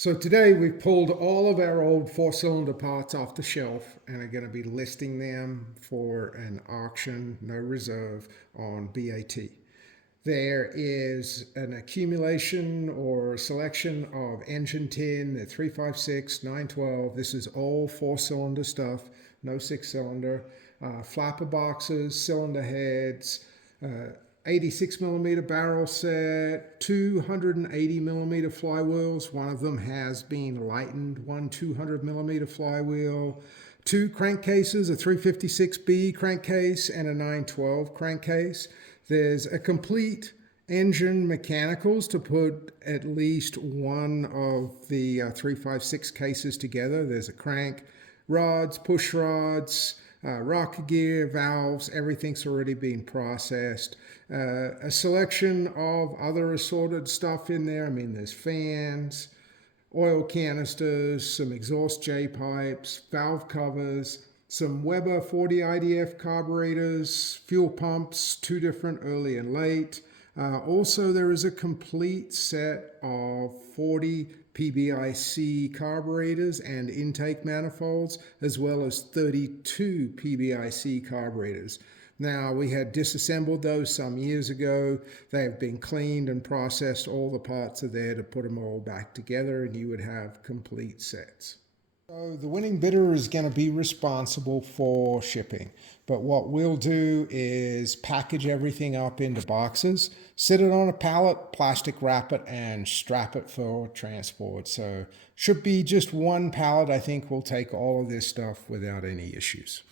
So today we've pulled all of our old four-cylinder parts off the shelf and are going to be listing them for an auction, no reserve, on BAT. There is an accumulation or selection of engine tin, the 356, 912. This is all four-cylinder stuff, no six-cylinder. Flapper boxes, cylinder heads, 86 millimeter barrel set, 280 millimeter flywheels. One of them has been lightened, one 200 millimeter flywheel, two crankcases, a 356B crankcase and a 912 crankcase. There's a complete engine mechanicals to put at least one of the 356 cases together. There's a crank, rods, push rods, rocker gear, valves, everything's already been processed. A selection of other assorted stuff in there. I mean, there's fans, oil canisters, some exhaust J-pipes, valve covers, some Weber 40 IDF carburetors, fuel pumps, two different early and late. Also, there is a complete set of 40 PBIC carburetors and intake manifolds, as well as 32 PBIC carburetors. Now, we had disassembled those some years ago. They have been cleaned and processed. All the parts are there to put them all back together, and you would have complete sets. So the winning bidder is going to be responsible for shipping. But what we'll do is package everything up into boxes, sit it on a pallet, plastic wrap it, and strap it for transport. So should be just one pallet. I think we'll take all of this stuff without any issues.